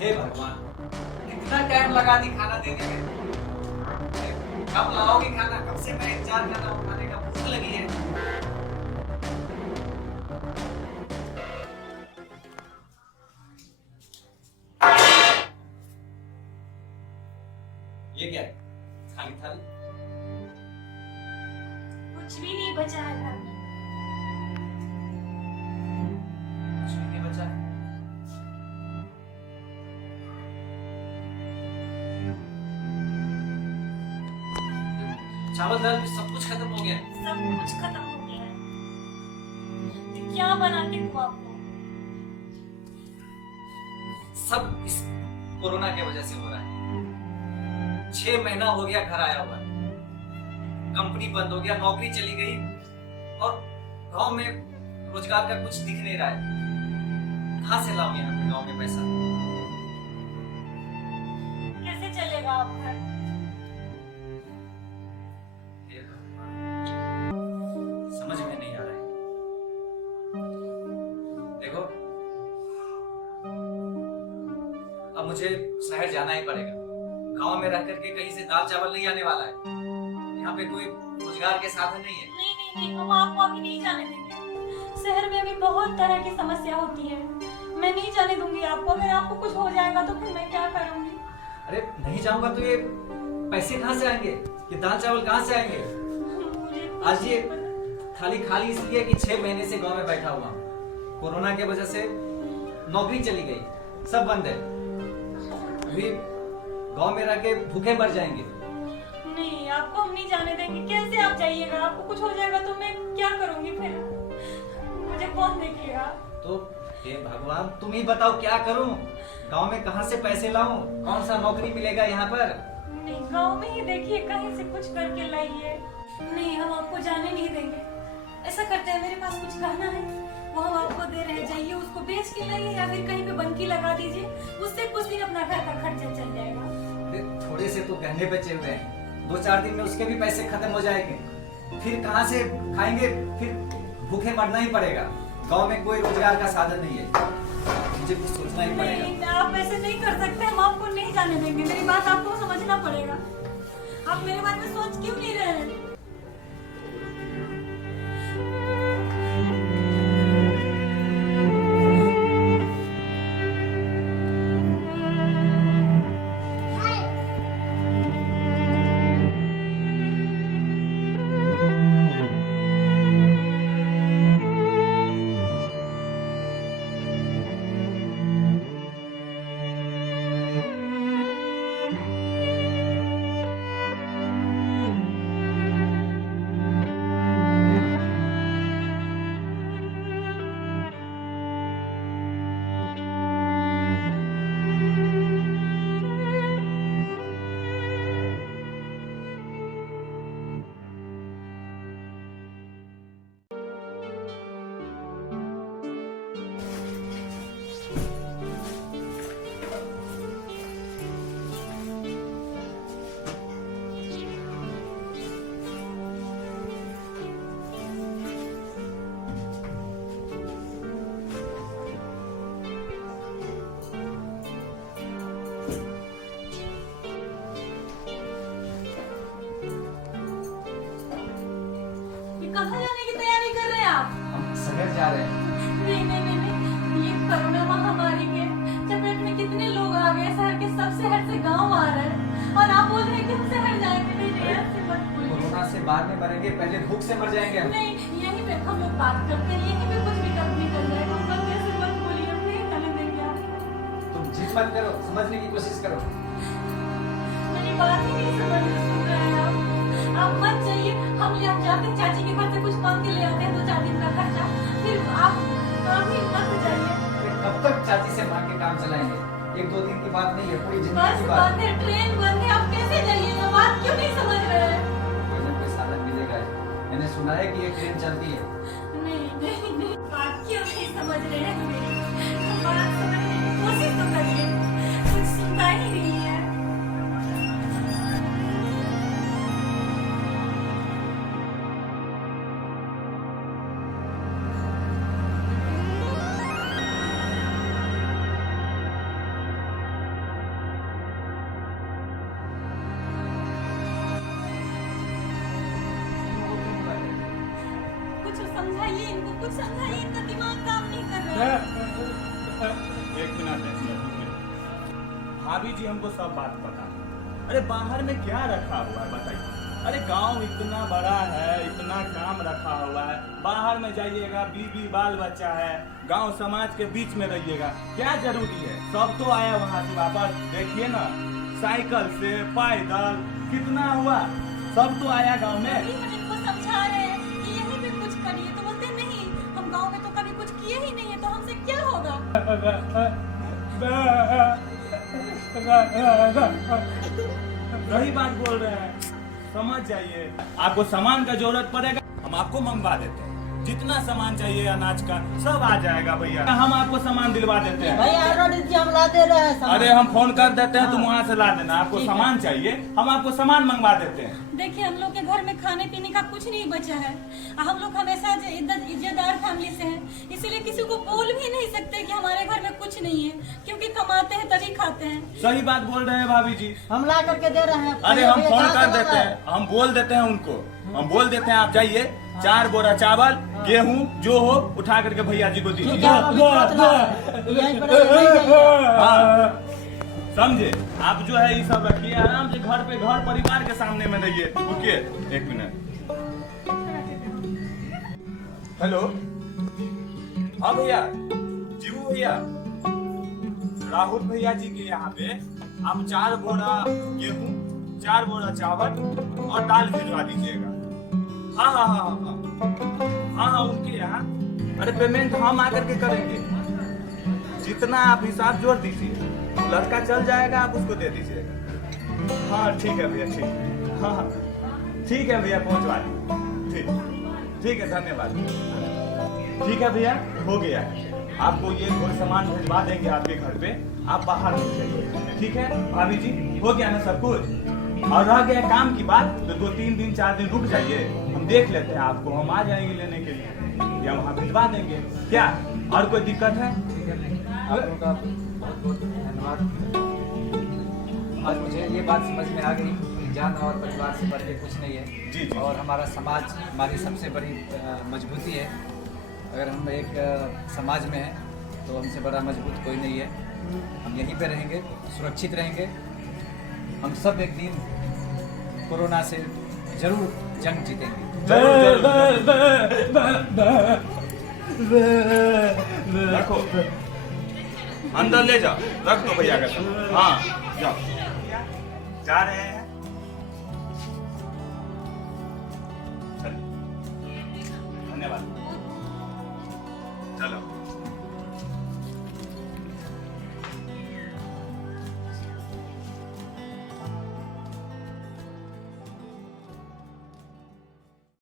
हे भगवान, कितना टाइम लगा दी खाना देने में। कब लाओगे खाना? कब से मैं इंतजार कर रहा हूँ खाने का, भूख लगी है। ये क्या है? खाली थाली? कुछ भी नहीं बचा है घर में। कुछ भी नहीं बचा है। चावल दाल सब कुछ खत्म हो गया। सब कुछ खत्म हो गया है। तो क्या बना के दूं आपको? सब इस कोरोना की वजह से हो रहा है। 6 महीना हो गया घर आया हुआ, कंपनी बंद हो गया, नौकरी चली गई और गांव में रोजगार का कुछ दिख नहीं रहा है। कहां से लाऊं यहाँ पे गांव में पैसा? कैसे चलेगा आप घर? समझ में नहीं आ रहा है। देखो, अब मुझे शहर जाना ही पड़ेगा। गांव में रह करके कहीं से दाल चावल नहीं आने वाला है। यहाँ पे कोई रोजगार के साधन नहीं है। नहीं नहीं नहीं, हम आपको अभी नहीं जाने देंगे। शहर में अभी बहुत तरह की समस्या होती है। मैं नहीं जाने दूंगी आपको। अगर आपको कुछ हो जाएगा तो फिर मैं क्या करूंगी? अरे नहीं जाऊंगा तो ये पैसे कहाँ से आएंगे? ये दाल चावल कहाँ से आएंगे? मुझे आज ये खाली खाली इसलिए कि 6 महीने से गांव में बैठा हुआ हूं। कोरोना की वजह से नौकरी चली गई, सब बंद है। अभी गांव में रह के भूखे मर जाएंगे। नहीं, आपको हम नहीं जाने देंगे। कैसे आप जाइएगा? आपको कुछ हो जाएगा तो मैं क्या करूंगी फिर? मुझे कौन देखेगा? तो हे भगवान, तुम ही बताओ क्या करूं? गांव में कहां से पैसे लाऊं? कौन सा नौकरी मिलेगा यहाँ पर? नहीं, गांव में ही देखिए, कहीं से कुछ करके लाइए। नहीं, हम आपको जाने नहीं देंगे। ऐसा करते हैं, मेरे पास कुछ गहना है, वो हम आपको दे रहे हैं। जाइए उसको बेच के लाइए या फिर कहीं पे बंकी लगा दीजिए। उससे कुछ दिन अपना घर का खर्चा चल जाएगा। थोड़े से तो गहने बचे हुए हैं, 2-4 दिन में उसके भी पैसे खत्म हो जाएंगे। फिर कहां से खाएंगे? फिर भूखे मरना ही पड़ेगा। गांव में कोई रोजगार का साधन नहीं है, मुझे कुछ सोचना ही पड़ेगा। नहीं, आप ऐसे नहीं कर सकते। हम आपको नहीं जाने देंगे। मेरी बात आपको समझना पड़ेगा। आप मेरे बारे में सोच क्यों नहीं रहे हैं? कहाँ जाने की तैयारी कर रहे हैं आप? हम शहर जा रहे हैं। नहीं नहीं नहीं नहीं, ये कोरोना महामारी के चपेट में कितने लोग आ गए। शहर के सब शहर से गांव आ रहे हैं और आप बोल रहे हैं कि हम शहर जाएंगे। नहीं नहीं, ऐसे मत बोलिए। कोरोना से बाद में मरेंगे, पहले भूख से मर जाएंगे हम। नहीं, यहीं पे हम लोग बात करते हैं। यहीं पे कुछ भी कर निकल जाएगा। हम लोग ऐसे मत बोलिए, हम नहीं जाने देंगे आपको। तुम जिद मत करो, समझने की कोशिश करो। मेरी बात ही नहीं सुन रहे हैं आप। चाची से मांग के काम चलाएंगे। 1-2 दिन की बात नहीं है, पूरी जिंदगी बस की बात बात है, ट्रेन बंद है, आप कैसे जाइएगा? बात क्यों नहीं समझ रहे हैं? कोई ना कोई साधन मिलेगा। मैंने सुना है कि ये ट्रेन चलती है। नहीं, बात क्यों नहीं समझ रहे हैं? बात समझने की कोशिश तो करिए, कुछ सुनता ही नहीं है। कुछ समझाइए इनको, कुछ समझाइए, इनका दिमाग काम नहीं कर रहा है। एक मिनट। भाभी जी हमको सब बात पता है। अरे बाहर में क्या रखा हुआ है बताइए? अरे गांव इतना बड़ा है, इतना काम रखा हुआ है, बाहर में जाइएगा, बीवी बाल बच्चा है, गांव समाज के बीच में रहिएगा, क्या जरूरी है? सब तो आया वहां से वापस, देखिए ना, साइकिल से, पैदल, कितना हुआ, सब तो आया गांव में। अभी हम इनको समझा रहे हैं कि यहीं पे कुछ करिए, तो बोलते नहीं, हम गांव में तो कभी कुछ किए ही नहीं है, तो हमसे क्या होगा? सही बात बोल रहे हैं, समझ जाइए। आपको सामान का जरूरत पड़ेगा, हम आपको मंगवा देते हैं। जितना सामान चाहिए अनाज का सब आ जाएगा भैया, हम आपको सामान दिलवा देते हैं। भैया रोड दीजिए, हम ला दे रहे हैं सामान। अरे हम फोन कर देते हैं, तुम वहाँ से ला देना। आपको सामान चाहिए, हम आपको सामान मंगवा देते हैं। देखिए, हम लोग के घर में खाने पीने का कुछ नहीं बचा है। हम लोग हमेशा इज्जतदार फैमिली से हैं, इसीलिए किसी को बोल भी नहीं सकते कि हमारे घर में कुछ नहीं है, क्योंकि कमाते हैं तभी खाते हैं। सही बात बोल रहे हैं भाभी जी। हम ला करके दे रहे हैं। अरे हम भैया फोन कहाँ कर से देते बोल हैं, हम बोल देते हैं उनको, हम बोल देते हैं आप जाइए, 4 बोरा चावल, गेहूं जो हो उठा करके भैया जी को ठीक है, दीजिए। हम अभी तुरंत ला रहे हैं। यहीं पर नहीं जाइए। हाँ, समझे? आप जो है ये सब रखिए, आराम से घर पे, घर परिवार के सामने में रहिए। रुकिए 1 मिनट। हेलो, हाँ भैया, जीवू भैया, राहुल भैया जी के यहाँ पे आप 4 बोरा गेहूं, 4 बोरा चावल और दाल भिजवा दीजिएगा। हाँ हाँ हाँ हाँ हाँ हाँ, उनके यहाँ। अरे पेमेंट हम आकर के करेंगे, जितना आप हिसाब जोड़ दीजिए, लड़का चल जाएगा, आप उसको दे दीजिएगा। हाँ ठीक है भैया, ठीक है। हाँ हाँ ठीक है भैया, पहुँचवा दी। ठीक है, धन्यवाद। ठीक है भैया, हो गया। आपको ये कोई सामान भिजवा देंगे आपके घर पे, आप बाहर नहीं जाइए। ठीक है भाभी जी, हो गया ना सब कुछ? और रह गया काम की बात तो 2-3 दिन 4 दिन रुक जाइए, हम देख लेते हैं आपको, हम आ जाएंगे लेने के लिए या वहाँ भिजवा देंगे। क्या और कोई दिक्कत है? आप लोगों का बहुत बहुत धन्यवाद। आज मुझे ये बात समझ में आ गई कि जान और परिवार से बढ़ के कुछ नहीं है। जी, जी। और हमारा समाज हमारी सबसे बड़ी मजबूती है। अगर हम एक समाज में हैं तो हमसे बड़ा मजबूत कोई नहीं है। हम यहीं पे रहेंगे, सुरक्षित रहेंगे। हम सब एक दिन कोरोना से जरूर जंग जीतेंगे। रखो, अंदर ले जाओ, रख दो भैया का सामान। हाँ जाओ, जा रहे हैं।